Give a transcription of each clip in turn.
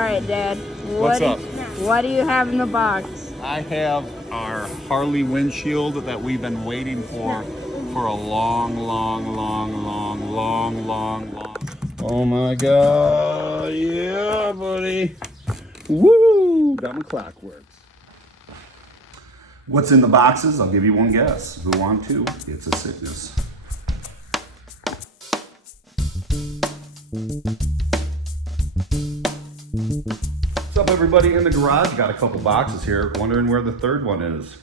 right, Dad. What's up? What do you have in the box? I have our Harley windshield that we've been waiting for a long. Oh my God! Yeah, buddy. Woo! Got my Klockwerks. What's in the boxes? I'll give you one guess. Who want to? It's a sickness. What's up, everybody in the garage? Got a couple boxes here. Wondering where the third one is.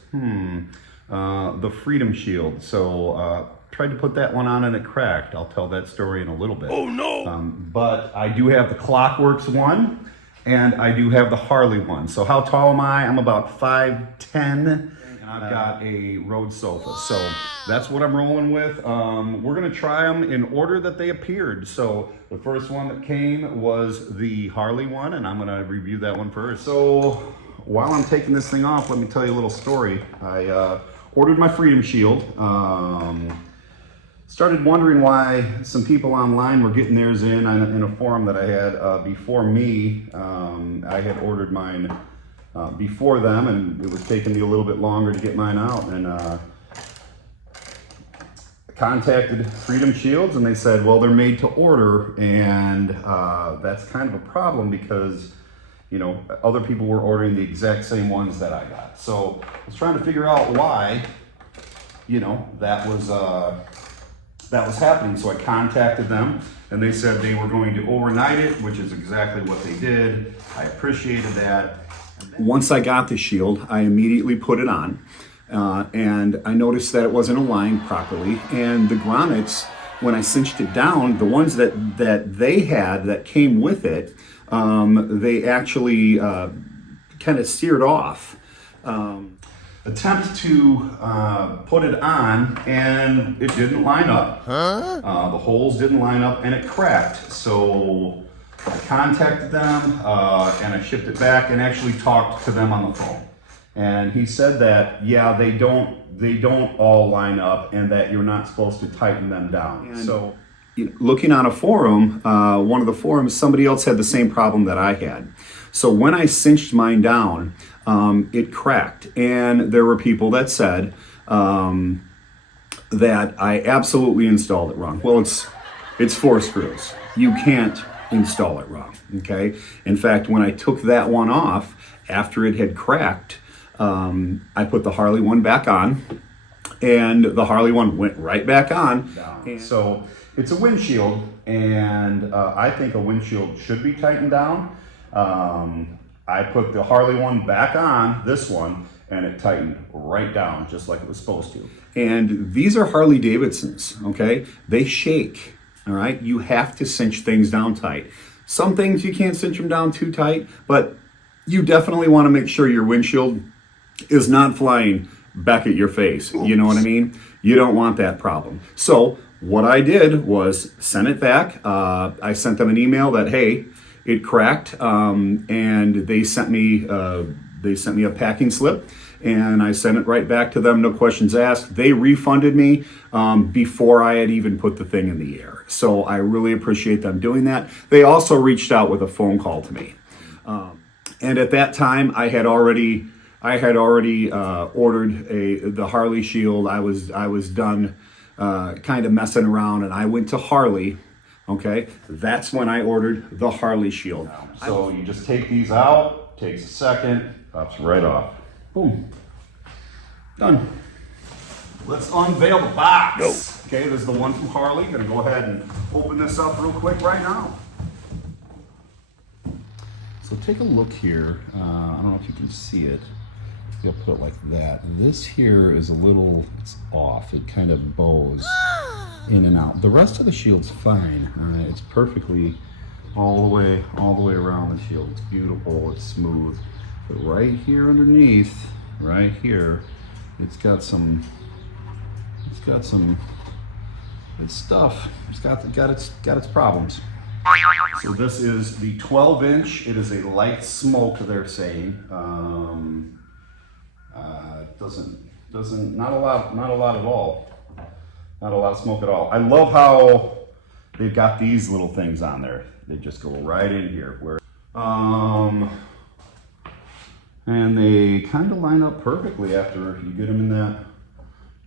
The Freedom Shield. So tried to put that one on and it cracked. I'll tell that story in a little bit. Oh no! But I do have the Klockwerks one, and I do have the Harley one. So how tall am I? I'm about 5'10", and I've got a road sofa. So that's what I'm rolling with. We're gonna try them in order that they appeared. So the first one that came was the Harley one, and I'm gonna review that one first. So while I'm taking this thing off, let me tell you a little story. I ordered my Freedom Shield. Started wondering why some people online were getting theirs in a forum that I had before me. I had ordered mine before them, and it was taking me a little bit longer to get mine out. And contacted Freedom Shields, and they said, well, they're made to order, and that's kind of a problem because, you know, other people were ordering the exact same ones that I got. So I was trying to figure out why, you know, that was happening. So I contacted them, and they said they were going to overnight it, which is exactly what they did. I appreciated that. Once I got the Shield, I immediately put it on, and I noticed that it wasn't aligned properly, and the grommets, when I cinched it down, the ones that they had that came with it, they actually kind of seared off. Attempt to put it on, and it didn't line up. The holes didn't line up, and it cracked. So I contacted them, and I shipped it back, and actually talked to them on the phone. And he said that, yeah, they don't all line up, and that you're not supposed to tighten them down. And so, looking on a forum, one of the forums, somebody else had the same problem that I had. So when I cinched mine down, it cracked, and there were people that said that I absolutely installed it wrong. Well, it's 4 screws. You can't install it wrong, okay? In fact, when I took that one off, after it had cracked, I put the Harley one back on, and the Harley one went right back on. So it's a windshield, and I think a windshield should be tightened down. I put the Harley one back on, this one, and it tightened right down, just like it was supposed to. And these are Harley-Davidsons, okay? They shake, all right? You have to cinch things down tight. Some things you can't cinch them down too tight, but you definitely want to make sure your windshield is not flying back at your face. Oops. You know what I mean? You don't want that problem. So what I did was send it back. I sent them an email that, hey, it cracked, and they sent me a packing slip, and I sent it right back to them, no questions asked. They refunded me before I had even put the thing in the air. So I really appreciate them doing that. They also reached out with a phone call to me, and at that time I had already ordered the Harley Shield. I was done kind of messing around, and I went to Harley. Okay, that's when I ordered the Harley Shield. So you just take these out, takes a second, pops right off. Boom. Done. Let's unveil the box. Go. Okay, this is the one from Harley. Gonna go ahead and open this up real quick right now. So take a look here. I don't know if you can see it. I'll put it like that. This here is it's off. It kind of bows in and out. The rest of the shield's fine. It's perfectly all the way around the shield. It's beautiful. It's smooth. But right here underneath, right here, it's got its stuff. It's got its problems. So this is the 12-inch. It is a light smoke, they're saying. Not a lot at all. Not a lot of smoke at all. I love how they've got these little things on there. They just go right in here. Where And they kind of line up perfectly after you get them in that.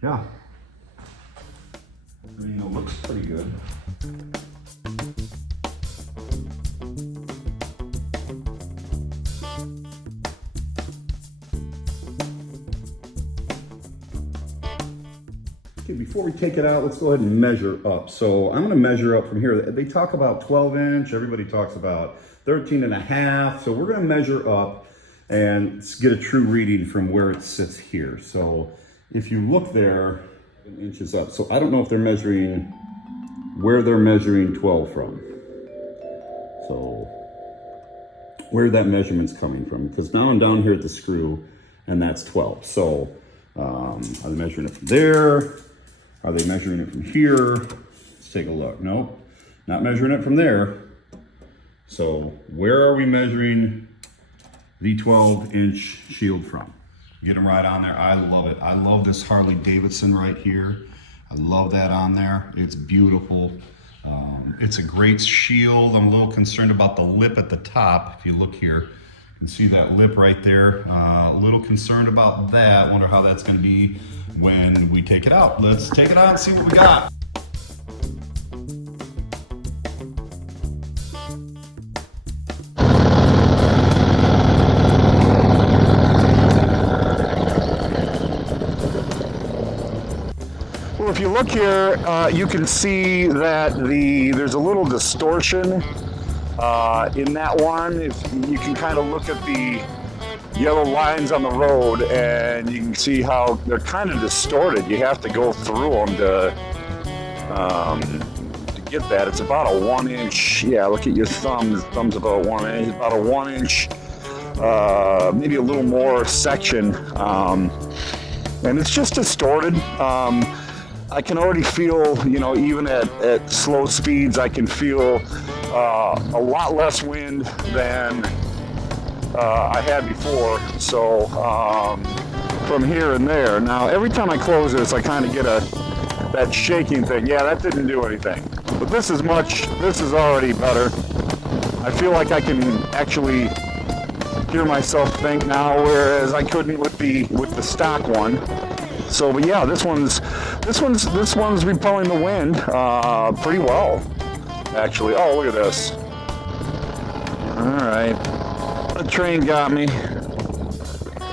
Yeah. I mean, it looks pretty good. Okay, before we take it out, let's go ahead and measure up. So I'm gonna measure up from here. They talk about 12 inch, everybody talks about 13 and a half. So we're gonna measure up and get a true reading from where it sits here. So if you look there, inches up. So I don't know if they're measuring where they're measuring 12 from. So where that measurement's coming from, because now I'm down here at the screw and that's 12. So are they measuring it from there? Are they measuring it from here? Let's take a look. Nope, not measuring it from there. So where are we measuring the 12-inch shield from? Get them right on there. I love it. I love this Harley-Davidson right here. I love that on there. It's beautiful. It's a great shield. I'm a little concerned about the lip at the top. If you look here, you can see that lip right there. A little concerned about that. Wonder how that's going to be when we take it out. Let's take it out and see what we got. Well, if you look here, you can see that there's a little distortion in that one. If you can kind of look at the yellow lines on the road, and you can see how they're kind of distorted. You have to go through them to get that. It's about a 1 inch. Yeah, look at your thumb. His thumb's about 1 inch. About a 1 inch, maybe a little more section, and it's just distorted. I can already feel, you know, even at slow speeds, I can feel a lot less wind than I had before. So from here and there. Now, every time I close this, I kind of get that shaking thing. Yeah, that didn't do anything. But this is already better. I feel like I can actually hear myself think now, whereas I couldn't with the stock one. So, but yeah, this one's repelling the wind pretty well, actually. Oh, look at this. All right, the train got me.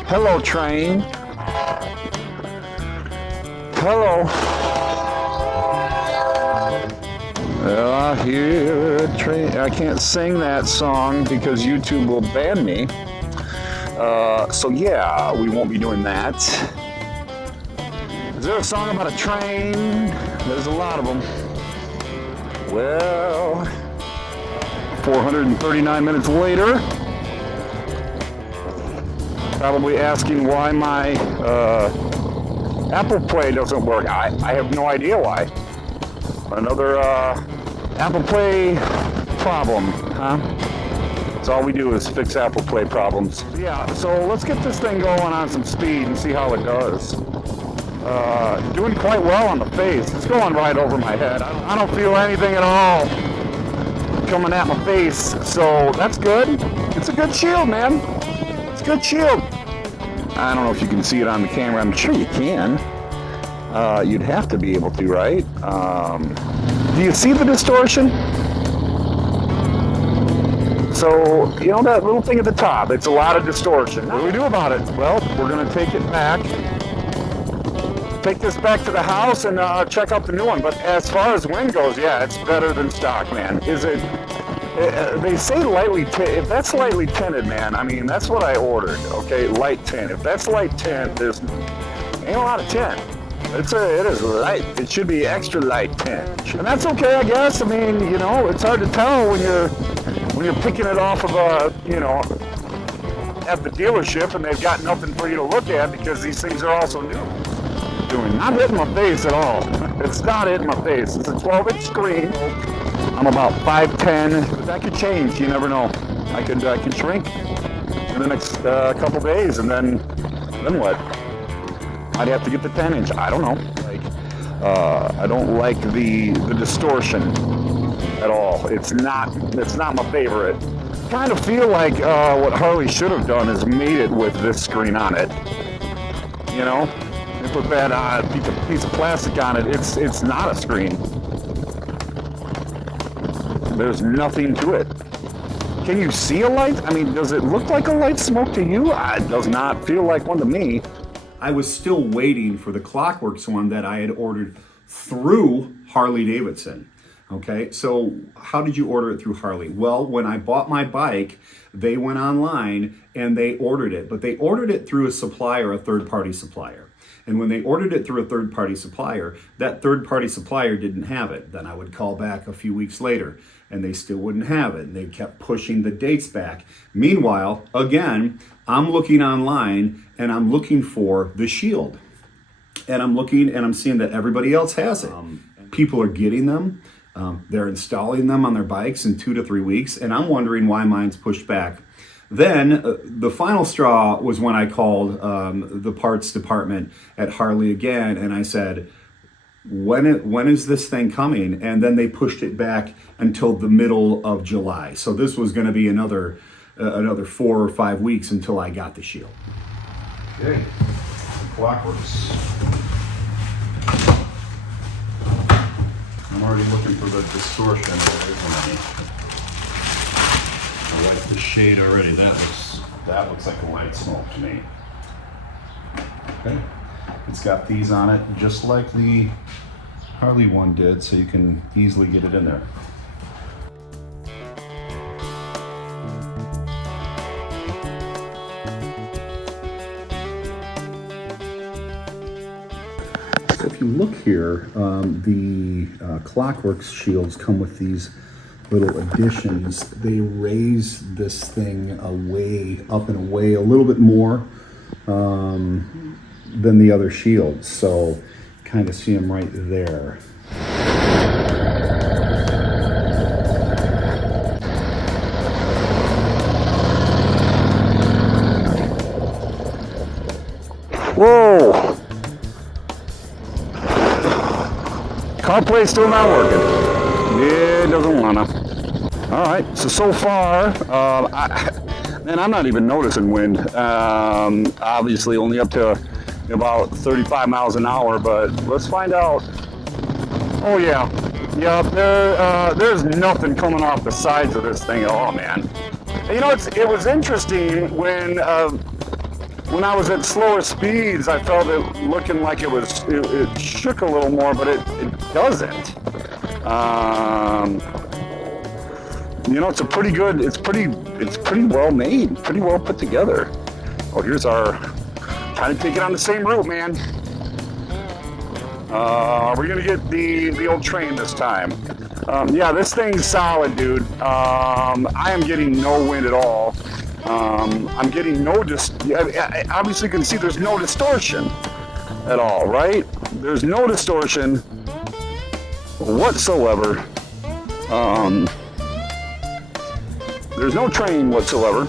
Hello, train. Hello. Well, I hear a train. I can't sing that song because YouTube will ban me. So yeah, we won't be doing that. Is there a song about a train? There's a lot of them. Well, 439 minutes later, probably asking why my Apple Play doesn't work. I have no idea why. Another Apple Play problem, huh? That's all we do is fix Apple Play problems. Yeah, so let's get this thing going on some speed and see how it does. Doing quite well on the face. It's going right over my head. I don't feel anything at all coming at my face, so that's good. It's a good shield, man. It's a good shield. I don't know if you can see it on the camera. I'm sure you can. You'd have to be able to, right? Do you see the distortion? So, you know that little thing at the top, it's a lot of distortion. What do we do about it? Well, we're going to take it back. Take this back to the house and check out the new one. But as far as wind goes, yeah, it's better than stock, man. Is it? They say lightly tinted. If that's lightly tinted, man, I mean, that's what I ordered, okay? Light tint. If that's light tint, there's ain't a lot of tint. It is light. It should be extra light tint. And that's okay, I guess. I mean, you know, it's hard to tell when you're picking it off of at the dealership and they've got nothing for you to look at because these things are also new. Not hitting my face at all. It's not hitting my face. It's a 12-inch screen. I'm about 5'10", but that could change. You never know. I could shrink in the next couple days, and then what? I'd have to get the 10-inch. I don't know. I don't like the distortion at all. It's not my favorite. kind of feel like what Harley should have done is made it with this screen on it. You know, they put that piece of plastic on it. It's not a screen. There's nothing to it. Can you see a light? I mean, does it look like a light smoke to you? It does not feel like one to me. I was still waiting for the Klockwerks one that I had ordered through Harley-Davidson. Okay, so how did you order it through Harley? Well, when I bought my bike, they went online and they ordered it, but they ordered it through a supplier, a third-party supplier. And when they ordered it through a third-party supplier, that third-party supplier didn't have it. Then I would call back a few weeks later and they still wouldn't have it. And they kept pushing the dates back. Meanwhile, again, I'm looking online and I'm looking for the Shield. And I'm looking and I'm seeing that everybody else has it. People are getting them. They're installing them on their bikes in 2 to 3 weeks. And I'm wondering why mine's pushed back. Then the final straw was when I called the parts department at Harley again, and I said, when is this thing coming? And then they pushed it back until the middle of July. So this was going to be another 4 or 5 weeks until I got the Shield. Okay, the Klockwerks. I'm already looking for the distortion. I like the shade already. That looks like a light smoke to me. Okay, it's got these on it just like the Harley one did, so you can easily get it in there. So if you look here, the Klockwerks shields come with these little additions. They raise this thing away, up and away a little bit more than the other shields. So kind of see them right there. Whoa! CarPlay's still not working. Yeah, it doesn't wanna. All right, so far, man, I'm not even noticing wind. Obviously only up to about 35 miles an hour, but let's find out. Oh yeah, there's nothing coming off the sides of this thing at all, man. And you know, it was interesting when I was at slower speeds, I felt it looking like it shook a little more, but it doesn't. You know, it's pretty well made, pretty well put together. Oh, here's our, trying to take it on the same route, man. We're gonna get the old train this time. Yeah, this thing's solid, dude. I am getting no wind at all. I'm getting obviously you can see there's no distortion at all, right? There's no distortion whatsoever. There's no train whatsoever.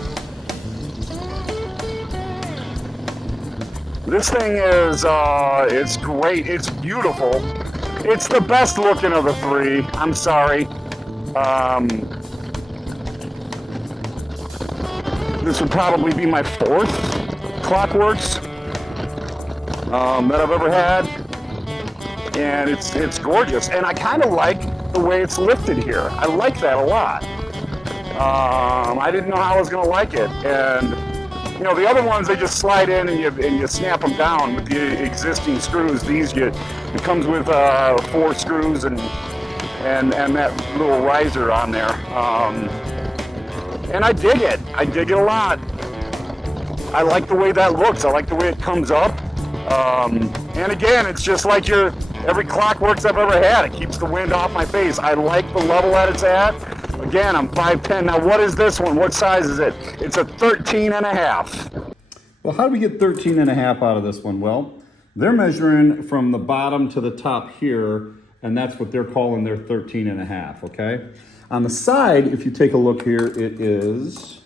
This thing is, it's great, it's beautiful. It's the best looking of the three, I'm sorry. This would probably be my fourth Klockwerks that I've ever had. And it's gorgeous. And I kind of like the way it's lifted here. I like that a lot. I didn't know how I was going to like it. And, you know, the other ones, they just slide in and you snap them down with the existing screws. It comes with 4 screws and that little riser on there. And I dig it. I dig it a lot. I like the way that looks. I like the way it comes up. And again, it's just like every Klockwerks I've ever had. It keeps the wind off my face. I like the level that it's at. Again, I'm 5'10". Now, what is this one? What size is it? It's a 13.5. Well, how do we get 13.5 out of this one? Well, they're measuring from the bottom to the top here, and that's what they're calling their 13.5, okay? On the side, if you take a look here, it's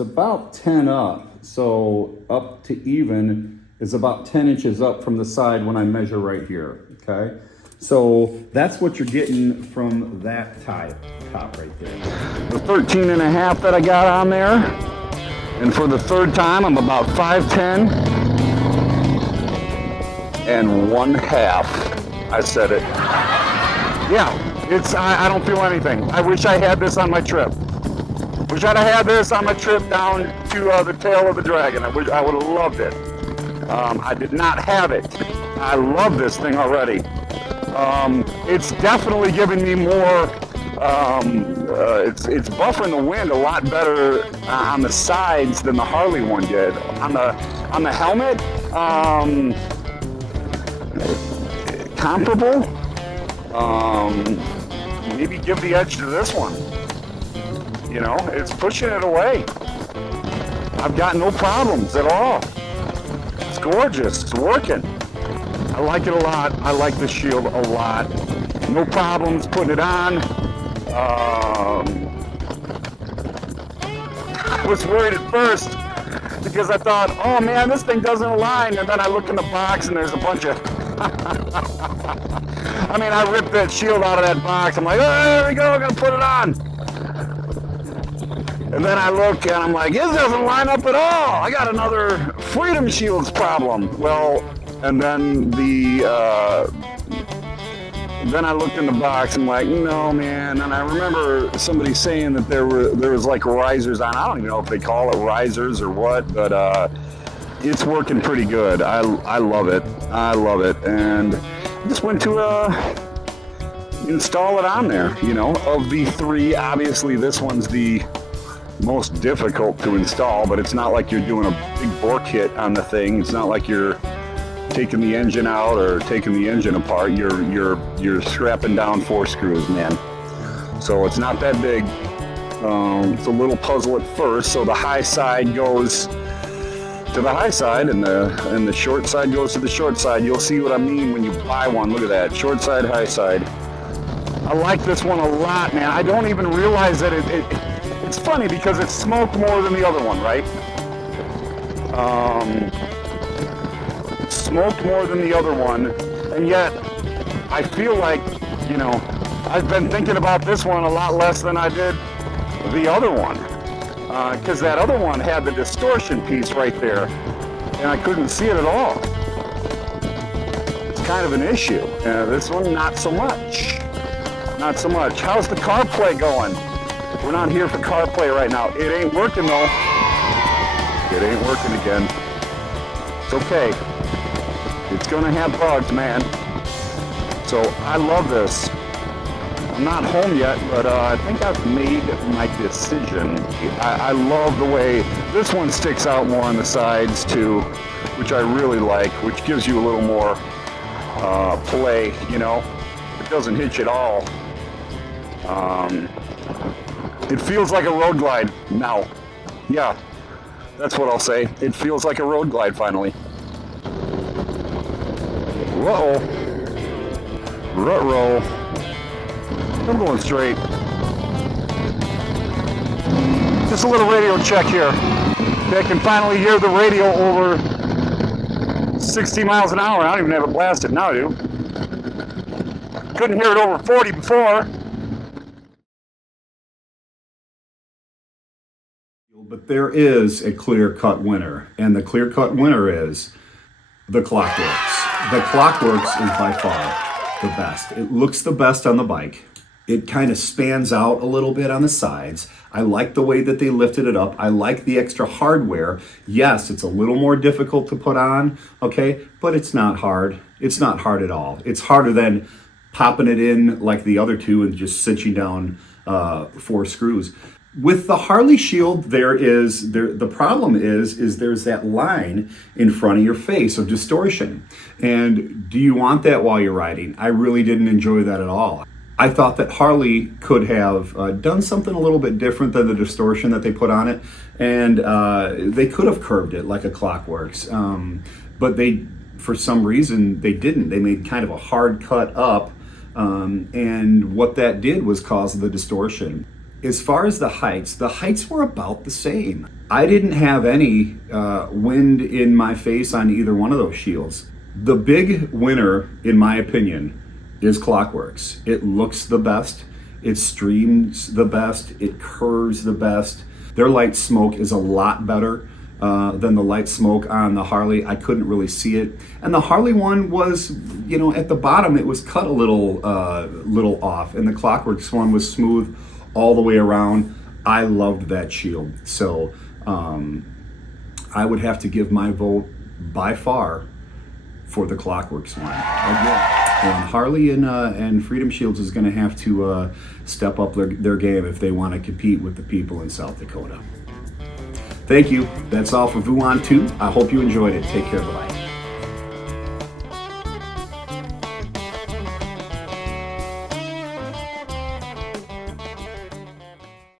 about 10 up. So up to even is about 10 inches up from the side when I measure right here, okay? So that's what you're getting from that top right there. The 13.5 that I got on there. And for the third time, I'm about 5'10" and 1/2. I said it. Yeah, I don't feel anything. I wish I had this on my trip. Wish I'd have had this on my trip down to the tail of the dragon. I would have loved it. I did not have it. I love this thing already. It's definitely giving me more. It's buffering the wind a lot better on the sides than the Harley one did. On the helmet, comparable. Maybe give the edge to this one. You know, it's pushing it away. I've got no problems at all. It's gorgeous. It's working. I like it a lot. I like the Shield a lot. No problems putting it on. I was worried at first because I thought, oh man, this thing doesn't align. And then I look in the box and there's a bunch of... I mean, I ripped that Shield out of that box. I'm like, oh, there we go. I'm going to put it on. And then I look and I'm like, this doesn't line up at all. I got another Freedom Shields problem. Well, and then then I looked in the box and I'm like, no, man. And I remember somebody saying that there was like risers on. I don't even know if they call it risers or what, but it's working pretty good. I love it. I love it. And I just went to install it on there. You know, of the three, obviously this one's the most difficult to install, but it's not like you're doing a big bore kit on the thing. It's not like you're taking the engine out or taking the engine apart. You're strapping down 4 screws, man. So it's not that big. It's a little puzzle at first. So the high side goes to the high side and the short side goes to the short side. You'll see what I mean when you buy one. Look at that, short side, high side. I like this one a lot, man. I don't even realize that it's funny because it smoked more than the other one, right? Smoked more than the other one, and yet I feel like, you know, I've been thinking about this one a lot less than I did the other one, because that other one had the distortion piece right there, and I couldn't see it at all. It's kind of an issue. This one, not so much. Not so much. How's the CarPlay going? We're not here for CarPlay right now. It ain't working though. It ain't working again. It's okay. It's gonna have bugs, man. So I love this. I'm not home yet, but I think I've made my decision. I love the way this one sticks out more on the sides too, which I really like, which gives you a little more play, you know. It doesn't hitch at all. It feels like a road glide now. Yeah, that's what I'll say. It feels like a road glide finally. Uh-oh. Ruh-roh. I'm going straight. Just a little radio check here. I can finally hear the radio over 60 miles an hour. I don't even have it blasted now, dude. Couldn't hear it over 40 before. But there is a clear-cut winner, and the clear-cut winner is the Klockwerks. The Klockwerks is by far the best. It looks the best on the bike. It kind of spans out a little bit on the sides. I like the way that they lifted it up. I like the extra hardware. Yes, it's a little more difficult to put on, okay, but it's not hard. It's not hard at all. It's harder than popping it in like the other two and just cinching down 4 screws. With the Harley Shield, the problem is there's that line in front of your face of distortion. And do you want that while you're riding? I really didn't enjoy that at all. I thought that Harley could have done something a little bit different than the distortion that they put on it. And they could have curved it like a Klockwerks. But they, for some reason, they didn't. They made kind of a hard cut up. And what that did was cause the distortion. As far as the heights were about the same. I didn't have any wind in my face on either one of those shields. The big winner, in my opinion, is Klockwerks. It looks the best, it streams the best, it curves the best. Their light smoke is a lot better than the light smoke on the Harley. I couldn't really see it. And the Harley one was, you know, at the bottom it was cut a little off, and the Klockwerks one was smooth all the way around. I loved that shield. So I would have to give my vote by far for the Klockwerks one. Again, and Harley and Freedom Shields is going to have to step up their game if they want to compete with the people in South Dakota. Thank you. That's all for Revoo on 2. I hope you enjoyed it. Take care. Bye-bye.